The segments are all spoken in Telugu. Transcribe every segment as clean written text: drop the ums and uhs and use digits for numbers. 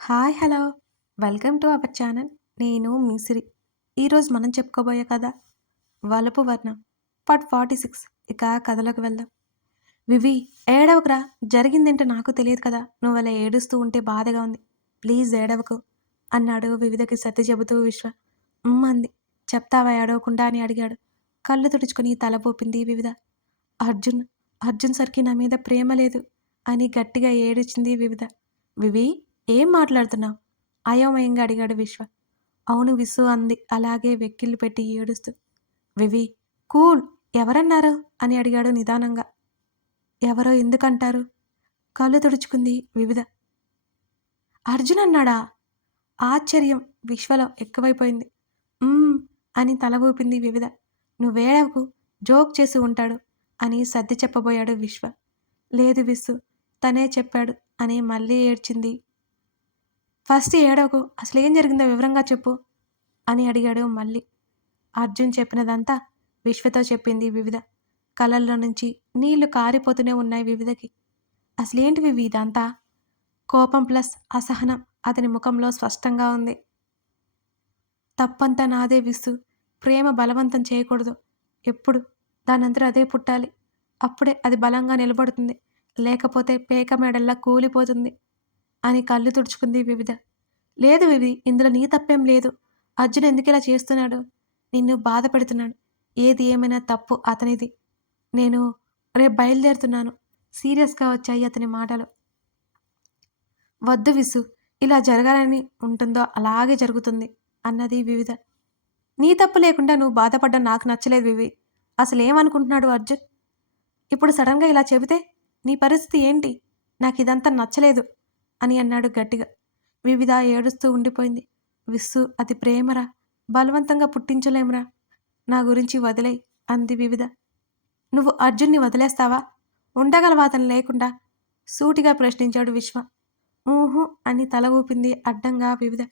Hi hello welcome to our channel. నేను మిసిరి. ఈరోజు మనం చెప్పుకోబోయే కథ వలపు వర్ణం పార్ట్ 46. ఇక కథలోకి వెళ్దాం. వివి, ఏడవకురా. జరిగిందేంటో నాకు తెలియదు కదా. నువ్వు అలా ఏడుస్తూ ఉంటే బాధగా ఉంది. ప్లీజ్ ఏడవకు అన్నాడు వివిధకి సర్ది చెబుతూ. విశ్వ అంది. చెప్తావా ఏడవకుండా అని అడిగాడు. కళ్ళు తుడుచుకుని తల పోపింది వివిధ. అర్జున్ అర్జున్ సర్కి నా మీద ప్రేమ లేదు అని గట్టిగా ఏడిచింది వివిధ. వివి, ఏం మాట్లాడుతున్నావు అయోమయంగా అడిగాడు విశ్వ. అవును విసు అంది అలాగే వెక్కిళ్ళు పెట్టి ఏడుస్తూ. వివి, కూల్. ఎవరన్నారు అని అడిగాడు నిదానంగా. ఎవరో ఎందుకంటారు? కళ్ళు తుడుచుకుంది వివిధ. అర్జున్ అన్నాడా? ఆశ్చర్యం విశ్వలో ఎక్కువైపోయింది. అని తల ఊపింది వివిధ. నువ్వేడవకు, జోక్ చేసి ఉంటాడు అని సర్ది చెప్పబోయాడు విశ్వ. లేదు విస్సు, తనే చెప్పాడు అని మళ్ళీ ఏడ్చింది. ఫస్ట్ ఏడవకు, అసలేం జరిగిందో వివరంగా చెప్పు అని అడిగాడు మళ్ళీ. అర్జున్ చెప్పినదంతా విశ్వతో చెప్పింది వివిధ. కళ్ళల్లో నుంచి నీళ్లు కారిపోతూనే ఉన్నాయి వివిధకి. అసలేంటి వివి ఇదంతా? కోపం ప్లస్ అసహనం అతని ముఖంలో స్పష్టంగా ఉంది. తప్పంతా నాదే విస్సు. ప్రేమ బలవంతం చేయకూడదు. ఎప్పుడు దానంతట అదే పుట్టాలి. అప్పుడే అది బలంగా నిలబడుతుంది. లేకపోతే పేక మెడల్లా కూలిపోతుంది అని కళ్ళు తుడుచుకుంది వివిధ. లేదు వివి, ఇందులో నీ తప్పేం లేదు. అర్జున్ ఎందుకిలా చేస్తున్నాడు? నిన్ను బాధ పెడుతున్నాడు. ఏది ఏమైనా తప్పు అతనిది. నేను రేపు బయలుదేరుతున్నాను. సీరియస్గా వచ్చాయి అతని మాటలు. వద్దు విసు, ఇలా జరగాలని ఉంటుందో అలాగే జరుగుతుంది అన్నది వివిధ. నీ తప్పు లేకుండా నువ్వు బాధపడ్డం నాకు నచ్చలేదు వివి. అసలేమనుకుంటున్నాడు అర్జున్? ఇప్పుడు సడన్గా ఇలా చెబితే నీ పరిస్థితి ఏంటి? నాకు ఇదంతా నచ్చలేదు అని అన్నాడు గట్టిగా. వివిధ ఏడుస్తూ ఉండిపోయింది. విస్సు, అది ప్రేమరా, బలవంతంగా పుట్టించలేమురా. నా గురించి వదిలేయ్ అంది వివిధ. నువ్వు అర్జున్ని వదిలేస్తావా? ఉండగలవా అతను లేకుండా? సూటిగా ప్రశ్నించాడు విశ్వ. ఊహు అని తల ఊపింది అడ్డంగా వివిధ.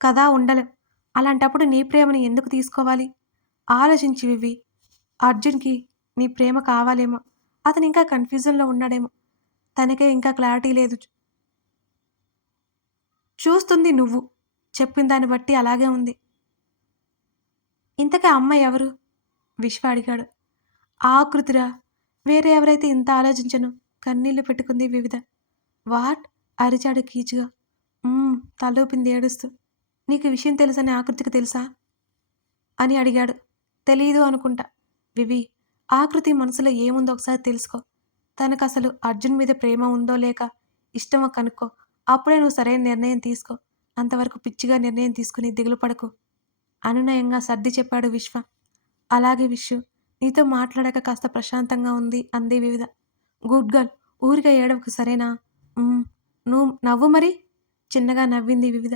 కదా ఉండలేం. అలాంటప్పుడు నీ ప్రేమని ఎందుకు తీసుకోవాలి? ఆలోచించి వివి. అర్జున్కి నీ ప్రేమ కావాలేమో. అతను ఇంకా కన్ఫ్యూజన్లో ఉన్నాడేమో. తనకే ఇంకా క్లారిటీ లేదు. చూస్తుంది నువ్వు. చెప్పిన దాన్ని బట్టి అలాగే ఉంది. ఇంతకీ అమ్మ ఎవరు? విశ్వ అడిగాడు. ఆకృతిరా. వేరే ఎవరైతే ఇంత ఆలోచించను. కన్నీళ్లు పెట్టుకుంది వివిధ. వాట్? అరిచాడు కీచుగా. తలూపింది ఏడుస్తూ. నీకు విషయం తెలుసని ఆకృతికి తెలుసా అని అడిగాడు. తెలీదు అనుకుంటా. వివి, ఆకృతి మనసులో ఏముందో ఒకసారి తెలుసుకో. తనకు అసలు అర్జున్ మీద ప్రేమ ఉందో లేక ఇష్టమో కనుక్కో. అప్పుడే నువ్వు సరైన నిర్ణయం తీసుకో. అంతవరకు పిచ్చిగా నిర్ణయం తీసుకుని దిగులు పడకు అనునయంగా సర్ది చెప్పాడు విశ్వ. అలాగే విశ్వ, నీతో మాట్లాడాక కాస్త ప్రశాంతంగా ఉంది అంది వివిధ. గుడ్ గర్ల్, ఊరిగా ఏడవకు సరేనా? నువ్వు నవ్వు మరి చిన్నగా నవ్వింది వివిధ.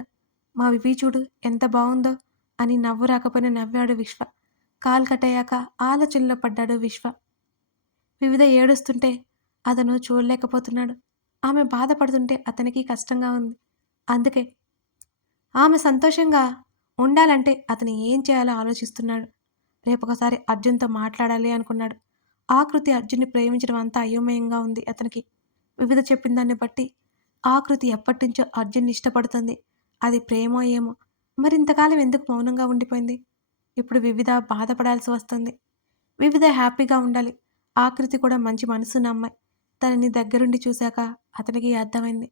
మా వివి చూడు ఎంత బాగుందో అని నవ్వు రాకపోయినా నవ్వాడు విశ్వ. కాల్ కట్టయ్యాక ఆలోచనలో పడ్డాడు విశ్వ. వివిధ ఏడుస్తుంటే అతను చూడలేకపోతున్నాడు. ఆమె బాధపడుతుంటే అతనికి కష్టంగా ఉంది. అందుకే ఆమె సంతోషంగా ఉండాలంటే అతను ఏం చేయాలో ఆలోచిస్తున్నాడు. రేపొకసారి అర్జున్తో మాట్లాడాలి అనుకున్నాడు. ఆకృతి అర్జున్ని ప్రేమించడం అంతా అయోమయంగా ఉంది అతనికి. వివిధ చెప్పిన దాన్ని బట్టి ఆకృతి ఎప్పటినుంచో అర్జున్ని ఇష్టపడుతుంది. అది ప్రేమో ఏమో. మరింతకాలం ఎందుకు మౌనంగా ఉండిపోయింది? ఇప్పుడు వివిధ బాధపడాల్సి వస్తుంది. వివిధ హ్యాపీగా ఉండాలి. ఆకృతి కూడా మంచి మనసున్న అమ్మాయి. తనని దగ్గరుండి చూశాక అతనికి అర్థమైంది.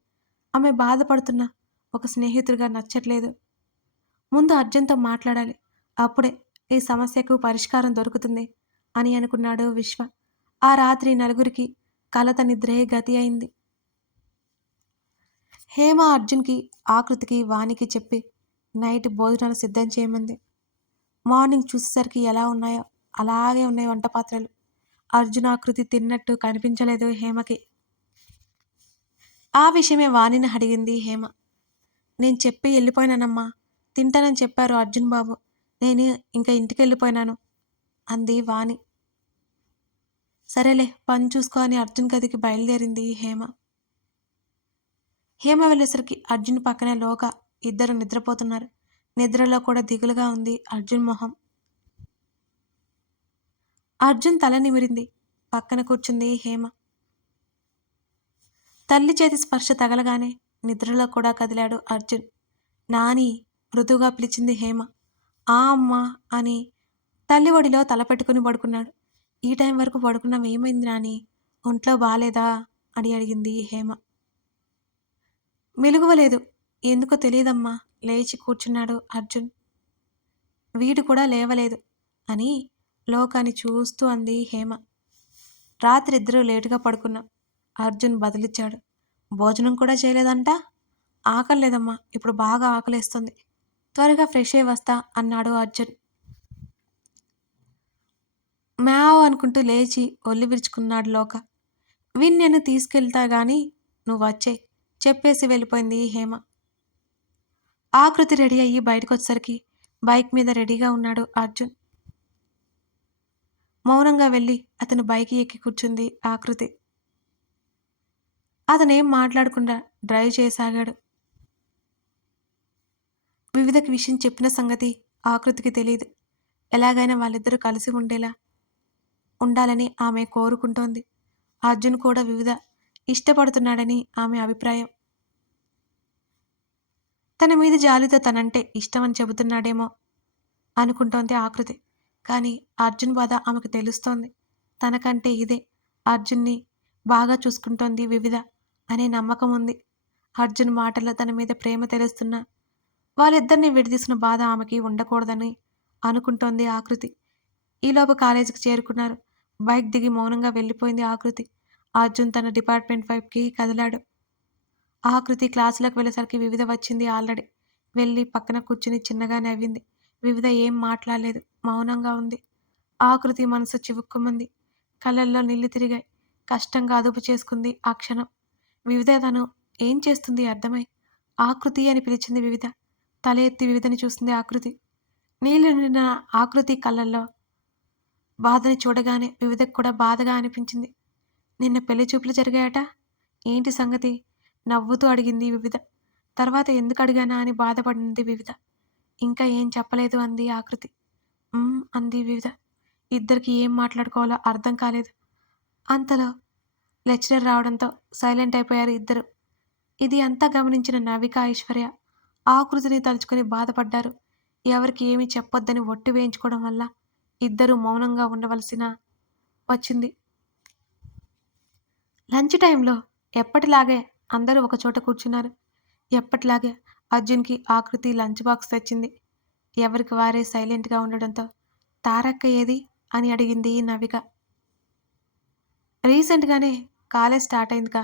ఆమె బాధపడుతున్న ఒక స్నేహితుడిగా నచ్చట్లేదు. ముందు అర్జున్తో మాట్లాడాలి. అప్పుడే ఈ సమస్యకు పరిష్కారం దొరుకుతుంది అని అనుకున్నాడు విశ్వ. ఆ రాత్రి నలుగురికి కలత నిద్రే గతి అయింది. హేమ అర్జున్కి, ఆకృతికి, వానికి చెప్పి నైట్ భోజనాలు సిద్ధం చేయమంది. మార్నింగ్ చూసేసరికి ఎలా ఉన్నాయో అలాగే ఉన్నాయి వంట పాత్రలు. అర్జున్, ఆకృతి తిన్నట్టు కనిపించలేదు హేమకి. ఆ విషయమే వాణిని అడిగింది హేమ. నేను చెప్పి వెళ్ళిపోయినానమ్మా. తింటానని చెప్పారు అర్జున్ బాబు. నేను ఇంకా ఇంటికి వెళ్ళిపోయినాను అంది వాణి. సరేలే, పని చూసుకో అని అర్జున్ గదికి బయలుదేరింది హేమ. హేమ వెళ్ళేసరికి అర్జున్ పక్కనే లోక ఇద్దరు నిద్రపోతున్నారు. నిద్రలో కూడా దిగులుగా ఉంది అర్జున్ మొహం. అర్జున్ తల నిమిరింది. పక్కన కూర్చుంది హేమ. తల్లి చేతి స్పర్శ తగలగానే నిద్రలో కూడా కదిలాడు అర్జున్. నాని మృదువుగా పిలిచింది హేమ. ఆ అమ్మా అని తల్లి ఒడిలో తల పెట్టుకుని పడుకున్నాడు. ఈ టైం వరకు పడుకున్నాం, ఏమైంది నాని, ఒంట్లో బాలేదా అని అడిగింది హేమ. మెలుగువలేదు, ఎందుకో తెలియదమ్మా. లేచి కూర్చున్నాడు అర్జున్. వీడు కూడా లేవలేదు అని లోకాన్ని చూస్తూ అంది హేమ. రాత్రి ఇద్దరూ లేటుగా పడుకున్నాం. అర్జున్ బదులిచ్చాడు. భోజనం కూడా చేయలేదంట. ఆకలి లేదమ్మా, ఇప్పుడు బాగా ఆకలేస్తుంది, త్వరగా ఫ్రెష్ అయ్యి వస్తా అన్నాడు అర్జున్. మ్యావ్ అనుకుంటూ లేచి ఒళ్ళు విరుచుకున్నాడు లోక. నేను తీసుకెళ్తా గాని నువ్వు వచ్చే చెప్పేసి వెళ్ళిపోయింది హేమ. ఆకృతి రెడీ అయ్యి బయటకొచ్చేసరికి బైక్ మీద రెడీగా ఉన్నాడు అర్జున్. మౌనంగా వెళ్ళి అతను బైక్ ఎక్కి కూర్చుంది ఆకృతి. అతనేం మాట్లాడకుండా డ్రైవ్ చేయసాగాడు. వివిధకి విషయం చెప్పిన సంగతి ఆకృతికి తెలియదు. ఎలాగైనా వాళ్ళిద్దరూ కలిసి ఉండాలని ఆమె కోరుకుంటోంది. అర్జున్ కూడా వివిధ ఇష్టపడుతున్నాడని ఆమె అభిప్రాయం. తన మీద జాలితో తనంటే ఇష్టమని చెబుతున్నాడేమో అనుకుంటోంది ఆకృతి. కానీ అర్జున్ బాధ ఆమెకు తెలుస్తోంది. తనకంటే ఇదే అర్జున్ని బాగా చూసుకుంటోంది వివిధ అనే నమ్మకం ఉంది. అర్జున్ మాటల్లో తన మీద ప్రేమ తెలుస్తున్నా వాళ్ళిద్దరిని విడదీసిన బాధ ఆమెకి ఉండకూడదని అనుకుంటోంది ఆకృతి. ఈలోపు కాలేజీకి చేరుకున్నారు. బైక్ దిగి మౌనంగా వెళ్ళిపోయింది ఆకృతి. అర్జున్ తన డిపార్ట్మెంట్ వైపుకి కదిలాడు. ఆకృతి క్లాసులోకి వెళ్ళేసరికి వివిధ వచ్చింది ఆల్రెడీ. వెళ్ళి పక్కన కూర్చుని చిన్నగా నవ్వింది. వివిధ ఏం మాట్లాడలేదు, మౌనంగా ఉంది. ఆకృతి మనసు చివుక్కుమంది. కళ్ళల్లో నీళ్లు తిరిగాయి. కష్టంగా అదుపు చేసుకుంది ఆ క్షణం. వివిధ తను ఏం చేస్తుంది అర్థమై ఆకృతి అని పిలిచింది వివిధ. తల ఎత్తి వివిధని చూసింది ఆకృతి. నీళ్లు నిండిన ఆకృతి కళ్ళల్లో బాధని చూడగానే వివిధకు కూడా బాధగా అనిపించింది. నిన్న పెళ్లి చూపులు జరిగాయట, ఏంటి సంగతి నవ్వుతూ అడిగింది వివిధ. తర్వాత ఎందుకు అడిగానా అని బాధపడింది వివిధ. ఇంకా ఏం చెప్పలేదు అంది ఆకృతి. అంది వివిధ. ఇద్దరికి ఏం మాట్లాడుకోవాలో అర్థం కాలేదు. అంతలో లెక్చరర్ రావడంతో సైలెంట్ అయిపోయారు ఇద్దరు. ఇది అంతా గమనించిన నవిక ఐశ్వర్య ఆకృతిని తలుచుకొని బాధపడ్డారు. ఎవరికి ఏమీ చెప్పొద్దని ఒట్టు వేయించుకోవడం వల్ల ఇద్దరూ మౌనంగా ఉండవలసిన వచ్చింది. లంచ్ టైంలో ఎప్పటిలాగే అందరూ ఒకచోట కూర్చున్నారు. ఎప్పటిలాగే అర్జున్కి ఆకృతి లంచ్ బాక్స్ తెచ్చింది. ఎవరికి వారే సైలెంట్గా ఉండడంతో తారక్క ఏది అని అడిగింది నవిక. రీసెంట్గానే కాలేజ్ స్టార్ట్ అయిందిగా,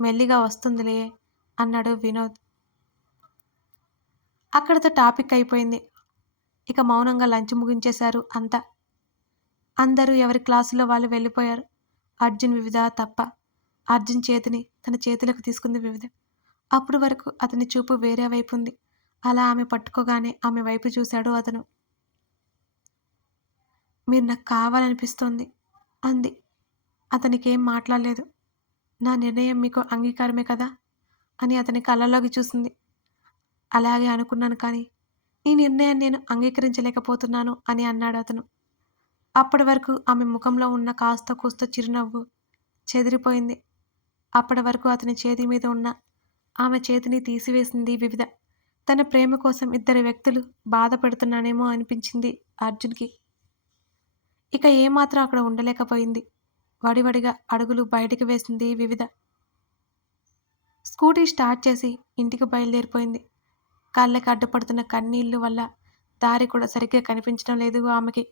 మెల్లిగా వస్తుందిలే అన్నాడు వినోద్. అక్కడితో టాపిక్ అయిపోయింది. ఇక మౌనంగా లంచ్ ముగించేశారు అంతా. అందరూ ఎవరి క్లాసులో వాళ్ళు వెళ్ళిపోయారు. అర్జున్ వివిధ తప్ప. అర్జున్ చేతిని తన చేతులకు తీసుకుంది వివిధ. అప్పుడు వరకు అతని చూపు వేరే వైపు ఉంది. అలా ఆమె పట్టుకోగానే ఆమె వైపు చూశాడు అతను. మీరు నాకు కావాలనిపిస్తోంది అంది. అతనికేం మాట్లాడలేదు. నా నిర్ణయం మీకు అంగీకారమే కదా అని అతని కళ్ళలోకి చూసింది. అలాగే అనుకున్నాను, కానీ ఈ నిర్ణయాన్ని నేను అంగీకరించలేకపోతున్నాను అని అన్నాడు అతను. అప్పటి వరకు ఆమె ముఖంలో ఉన్న కాస్త కూస్త చిరునవ్వు చెదిరిపోయింది. అప్పటి వరకు అతని చేతి మీద ఉన్న ఆమె చేతిని తీసివేసింది వివిధ. తన ప్రేమ కోసం ఇద్దరు వ్యక్తులు బాధపడుతున్నానేమో అనిపించింది అర్జున్కి. ఇక ఏమాత్రం అక్కడ ఉండలేకపోయింది. వడివడిగా అడుగులు బయటికి వేసింది వివిధ. స్కూటీ స్టార్ట్ చేసి ఇంటికి బయలుదేరిపోయింది. కళ్ళకి అడ్డుపడుతున్న కన్నీళ్లు వల్ల దారి కూడా సరిగ్గా కనిపించడం లేదు ఆమెకి.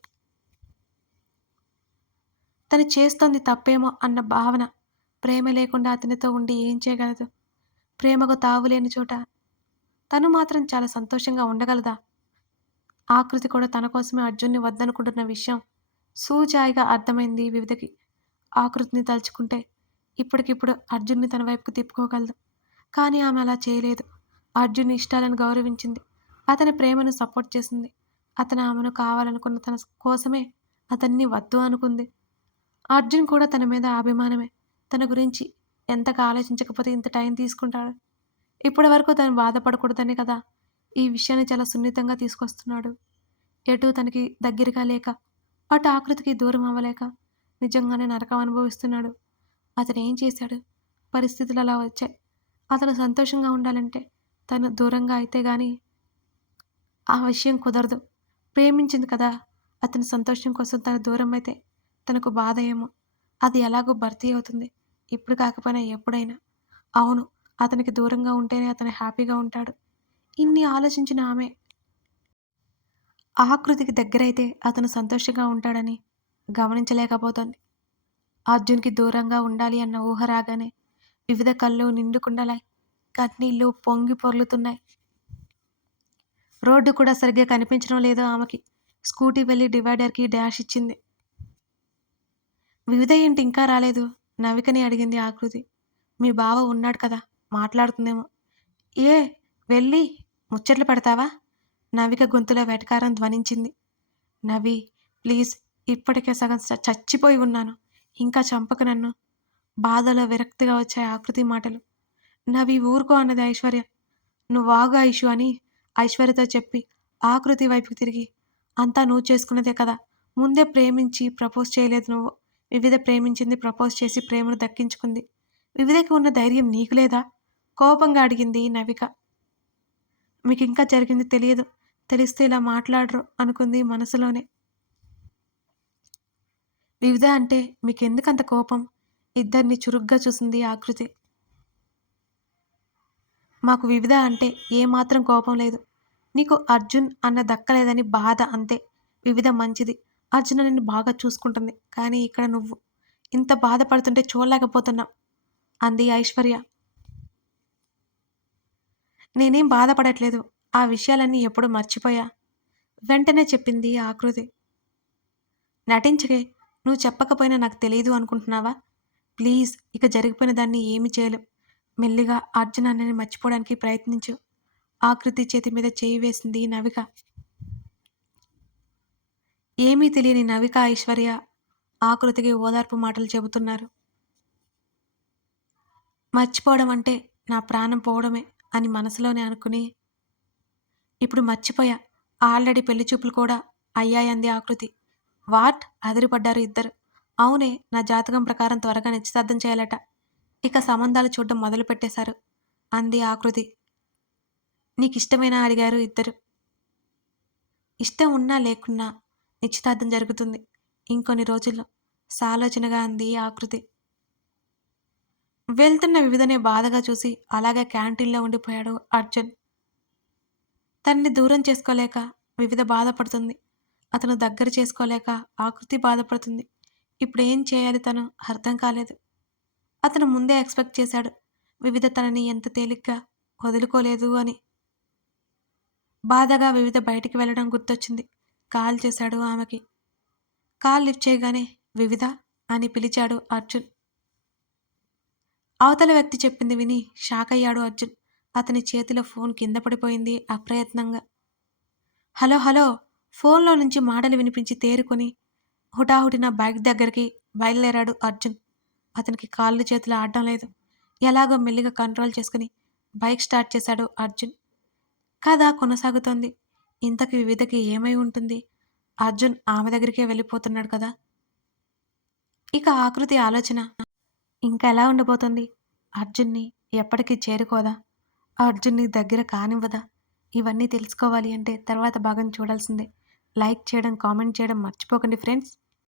తను చేస్తోంది తప్పేమో అన్న భావన. ప్రేమ లేకుండా అతనితో ఉండి ఏం చేయగలదు? ప్రేమకు తావులేని చోట తను మాత్రం చాలా సంతోషంగా ఉండగలదా? ఆకృతి కూడా తన కోసమే అర్జున్ని వద్దనుకుంటున్న విషయం సూజాయిగా అర్థమైంది వివిధకి. ఆకృతిని తలుచుకుంటే ఇప్పటికిప్పుడు అర్జున్ని తన వైపుకు తిప్పుకోగలదు. కానీ ఆమె అలా చేయలేదు. అర్జున్ ఇష్టాలను గౌరవించింది. అతని ప్రేమను సపోర్ట్ చేసింది. అతను ఆమెను కావాలనుకున్న తన కోసమే అతన్ని వద్దు అనుకుంది. అర్జున్ కూడా తన మీద అభిమానమే. తన గురించి ఎంతగా ఆలోచించకపోతే ఇంత టైం తీసుకుంటాడు. ఇప్పటి వరకు తను బాధపడకూడదని కదా ఈ విషయాన్ని చాలా సున్నితంగా తీసుకొస్తున్నాడు. ఎటు తనకి దగ్గరగా లేక, అటు ఆకృతికి దూరం అవ్వలేక నిజంగానే నరకం అనుభవిస్తున్నాడు. అతను ఏం చేశాడు? పరిస్థితులు అలా వచ్చాయి. అతను సంతోషంగా ఉండాలంటే తను దూరంగా అయితే గాని ఆ విషయం కుదరదు. ప్రేమించింది కదా! అతని సంతోషం కోసం తను దూరమైతే తనకు బాధ ఏమో! అది ఎలాగో భర్తీ అవుతుంది. ఇప్పుడు కాకపోయినా ఎప్పుడైనా. అవును. అతనికి దూరంగా ఉంటేనే అతను హ్యాపీగా ఉంటాడు. ఇన్ని ఆలోచించిన ఆమె ఆకృతికి దగ్గరైతే అతను సంతోషంగా ఉంటాడని గమనించలేకపోతోంది. అర్జున్‌కి దూరంగా ఉండాలి అన్న ఊహ రాగానే వివిధ కళ్ళు నిండుకుండలాయి. కన్నీళ్లు పొంగి పొర్లుతున్నాయి. రోడ్డు కూడా సరిగ్గా కనిపించడం లేదు ఆమెకి. స్కూటీ వెళ్లి డివైడర్‌కి డాష్ ఇచ్చింది. వివిధ ఏంటి ఇంకా రాలేదు? నవికని అడిగింది ఆకృతి. మీ బావ ఉన్నాడు కదా! మాట్లాడుతుందేమో. ఏ వెళ్ళి ముచ్చట్లు పెడతావా? నవిక గొంతులో వెటకారం ధ్వనించింది. నవి ప్లీజ్ ఇప్పటికే సగం చచ్చిపోయి ఉన్నాను. ఇంకా చంపకు నన్ను. బాధలో విరక్తిగా వచ్చాయి ఆకృతి మాటలు. నవి ఊరుకో అన్నది ఐశ్వర్య. నువ్వాగు ఐషు అని ఐశ్వర్యతో చెప్పి ఆకృతి వైపుకి తిరిగి అంతా నువ్వు చేసుకున్నదే కదా! ముందే ప్రేమించి ప్రపోజ్ చేయలేదు నువ్వు. వివిధ ప్రేమించింది, ప్రపోజ్ చేసి ప్రేమను దక్కించుకుంది. వివిధకి ఉన్న ధైర్యం నీకు లేదా? కోపంగా అడిగింది నవిక. మీకింకా జరిగింది తెలియదు. తెలిస్తే ఇలా మాట్లాడరు అనుకుంది మనసులోనే. వివిధ అంటే మీకెందుకంత కోపం? ఇద్దరిని చురుగ్గా చూసింది ఆకృతి. మాకు వివిధ అంటే ఏమాత్రం కోపం లేదు. నీకు అర్జున్ అన్న దక్కలేదని బాధ అంతే. వివిధ మంచిది. అర్జున నిన్ను బాగా చూసుకుంటుంది. కానీ ఇక్కడ నువ్వు ఇంత బాధపడుతుంటే చూడలేకపోతున్నాం అంది ఐశ్వర్య. నేనేం బాధపడట్లేదు. ఆ విషయాలన్నీ ఎప్పుడో మర్చిపోయా. వెంటనే చెప్పింది ఆకృతి. నటించకే. నువ్వు చెప్పకపోయినా నాకు తెలీదు అనుకుంటున్నావా? ప్లీజ్ ఇక జరిగిపోయిన దాన్ని ఏమి చేయలేం. మెల్లిగా అర్జున్ అన్నని మర్చిపోవడానికి ప్రయత్నించు. ఆకృతి చేతి మీద చేయి వేసింది నవిక. ఏమీ తెలియని నవిక, ఐశ్వర్య ఆకృతికి ఓదార్పు మాటలు చెబుతున్నారు. మర్చిపోవడం అంటే నా ప్రాణం పోవడమే అని మనసులోనే అనుకుని ఇప్పుడు మర్చిపోయా. ఆల్రెడీ పెళ్లి చూపులు కూడా అయ్యాయంది ఆకృతి. వాట్? అదిరిపడ్డారు ఇద్దరు. అవునే నా జాతకం ప్రకారం త్వరగా నిశ్చితార్థం చేయాలట. ఇక సంబంధాలు చూడడం మొదలుపెట్టేశారు అంది ఆకృతి. నీకిష్టమేనా అడిగారు ఇద్దరు. ఇష్టం ఉన్నా లేకున్నా నిశ్చితార్థం జరుగుతుంది ఇంకొన్ని రోజుల్లో సాలోచనగా అంది ఆకృతి. వెళ్తున్న వివిధనే బాధగా చూసి అలాగే క్యాంటీన్లో ఉండిపోయాడు అర్జున్. తనని దూరం చేసుకోలేక వివిధ బాధపడుతుంది. అతను దగ్గర చేసుకోలేక ఆకృతి బాధపడుతుంది. ఇప్పుడేం చేయాలి తను అర్థం కాలేదు. అతను ముందే ఎక్స్‌పెక్ట్ చేశాడు. వివిధ తనని ఎంత తేలిగ్గా వదులుకోలేదు అని. బాధగా వివిధ బయటికి వెళ్ళడం గుర్తొచ్చింది. కాల్ చేశాడు ఆమెకి. కాల్ లిఫ్ట్ చేయగానే వివిధ అని పిలిచాడు అర్జున్. అవతల వ్యక్తి చెప్పింది విని షాకయ్యాడు అర్జున్. అతని చేతిలో ఫోన్ కింద పడిపోయింది అప్రయత్నంగా. హలో హలో ఫోన్లో నుంచి మాటలు వినిపించి తేరుకొని హుటాహుటిన బైక్ దగ్గరికి బయలుదేరాడు అర్జున్. అతనికి కాళ్ళు చేతులు ఆడడం లేదు. ఎలాగో మెల్లిగా కంట్రోల్ చేసుకుని బైక్ స్టార్ట్ చేశాడు అర్జున్. కథ కొనసాగుతోంది. ఇంతకి వివిధకి ఏమై ఉంటుంది? అర్జున్ ఆమె దగ్గరికే వెళ్ళిపోతున్నాడు కదా! ఇక ఆకృతి ఆలోచన ఇంకా ఎలా ఉండబోతోంది? అర్జున్‌ని ఎప్పటికీ చేరుకోదా? అర్జున్‌ని దగ్గర కానివ్వదా? ఇవన్నీ తెలుసుకోవాలి అంటే తర్వాత భాగం చూడాల్సిందే. లైక్ చేయడం, కామెంట్ చేయడం మర్చిపోకండి ఫ్రెండ్స్.